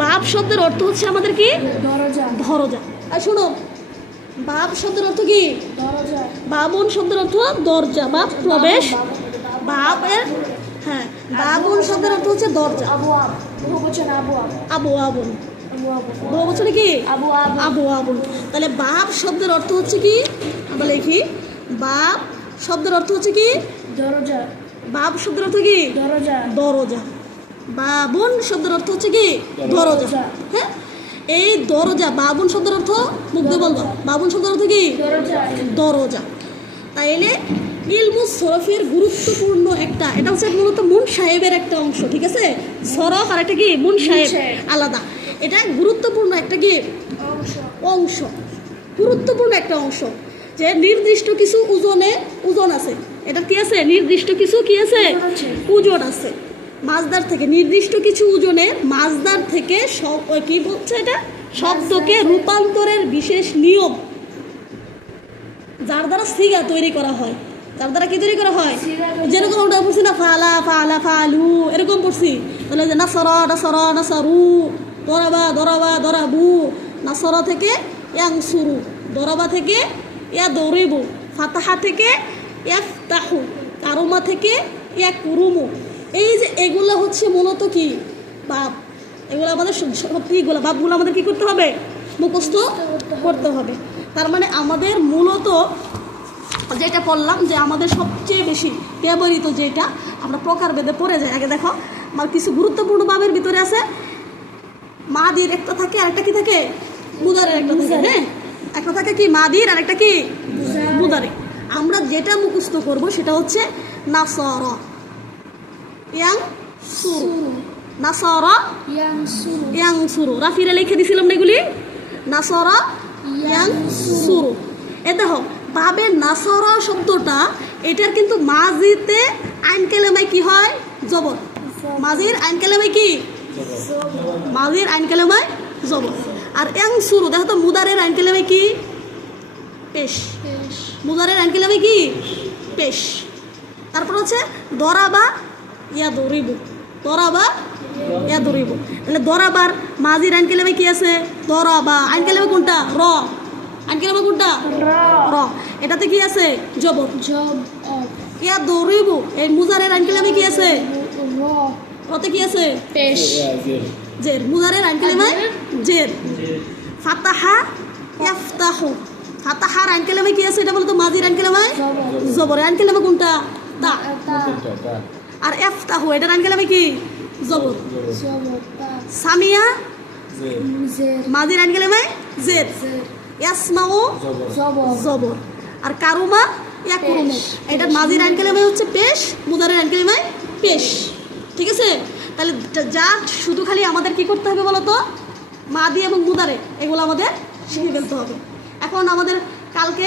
বাপ শব্দের অর্থ হচ্ছে আমাদের কি দরজা। দরজা। আর শোনো, বাপ শব্দের অর্থ কি দরজা। বাবুন শব্দের অর্থ দরজা বা প্রবেশ। বাপের হ্যাঁ, বাবুন শব্দের অর্থ হচ্ছে দরজা। আবওয়াব, বহুবচন আবওয়াব। আবু আবুন, আবওয়াব, বহু বছরে কি আবওয়াব। আবু আবুন। তাহলে বাপ শব্দের অর্থ হচ্ছে কি, আমরা লিখি বাপ শব্দের অর্থ হচ্ছে কি দরজা। বাপ শব্দের অর্থ কি দরজা। দরজা। বাবুন শব্দের অর্থ হচ্ছে কি দরজা। হ্যাঁ, এই দরজা বাবুন শব্দের অর্থ মুখ দিয়ে বলবো, বাবুন শব্দের অর্থ কি দরজা। দরজা। তাইলে ইলমুস সরফের গুরুত্বপূর্ণ একটা, এটা হচ্ছে মূলত মুন সাহেবের একটা অংশ, ঠিক আছে। সরফ আর একটা কি মুন সাহেব আলাদা। এটা গুরুত্বপূর্ণ একটা কি অংশ, গুরুত্বপূর্ণ একটা অংশ, যে নির্দিষ্ট কিছু ওজন আছে। এটা কি আছে, নির্দিষ্ট কিছু কি আছে ওজন আছে। মাছদার থেকে নির্দিষ্ট কিছু ওজনে মাছদার থেকে কি বলছে, এটা শব্দকে রূপান্তরের বিশেষ নিয়ম, যার দ্বারা সিগা তৈরি করা হয়। যার দ্বারা কি তৈরি করা হয়, যেরকম আমরা পড়ছি না ফালা ফালা ফালু, এরকম পড়ছি। তাহলে যে নাসরা নাসরা নাসারু, দরাবা দরাবা দরাবু, নাসরা থেকে ইয়াংসুরু, দরাবা থেকে ইয়াদরিবু, ফাতাহা থেকে ইয়াফতাহু, কারুমা থেকে ইয়াকুরুমু। এই যে এগুলো হচ্ছে মূলত কি বাপ, এগুলো আমাদের সবগুলো বাপগুলো আমাদের কি করতে হবে, মুখস্থ করতে হবে। তার মানে আমাদের মূলত যেটা পড়লাম, যে আমাদের সবচেয়ে বেশি ব্যবহৃত যেটা আমরা প্রকারভেদে পড়ে যাই। আগে দেখো, আমার কিছু গুরুত্বপূর্ণ ভাবের ভিতরে আছে মাদির একটা থাকে, আর একটা কি থাকে মুদারের একটা থাকে। হ্যাঁ, একটা থাকে কি মাদির, আর একটা কি মুদারে। আমরা যেটা মুখস্থ করব সেটা হচ্ছে নাসারা ইয়ানসুরু, নাসারা ইয়ানসুরু। ইয়ানসুরু। রাফিরা লিখে দিছিলাম না এগুলি, নাসারা ইয়ানসুরু। এ দেখো, বাবে নাসারা শব্দটা, এটার কিন্তু মাজিতে আইন কেলেমায় কি হয় জবর। মাজির আইন কেলেমায় কি মাজির আইন কেলেমায় জবর। আর ইয়ানসুরু দেখো তো মুদারের আইন কেলেমায় কি পেশ, মুদারের আইন কেলেমায় কি পেশ। তারপর হচ্ছে দরাবা ইয়াদরিবু, দরাবা ইয়াদরিবু। তাহলে দরাবার মাজির আইন কেলেমায় কি আছে দরাবা, আইন কেলেমা কোনটা র, আইন কেলেমা কোনটা র, এটাতে কি আছে জবর। জব ইয়াদরিবু, এই মুজারের আইন কেলেমায় কি আছে র, রতে কি আছে পেশ। জের, মুজারের আইন কেলেমায় জের। ফাতাহা ইয়াফতাহু, ফাতাহার আইন কেলেমায় কি আছে, এটা বলতো মাজির আইন কেলেমায় জবর। আইন কেলেমা কোনটা তা। আর ইফতাহু, এটার আইন কেলেমায় কি জবর। সামিয়া মাজির আইন কেলেমায় জের। ইয়াসমাউ জবর। আর কারুমা ইয়াকুরুমু, এটার মাজির আইন কেলেমায় হচ্ছে পেশ, মুজারের আইন কেলেমায় পেশ। ঠিক আছে। তাহলে যা শুধু খালি আমাদের কি করতে হবে বলতো, মাদি এবং মুদারে এগুলো আমাদের শিখে ফেলতে হবে। এখন আমাদের কালকে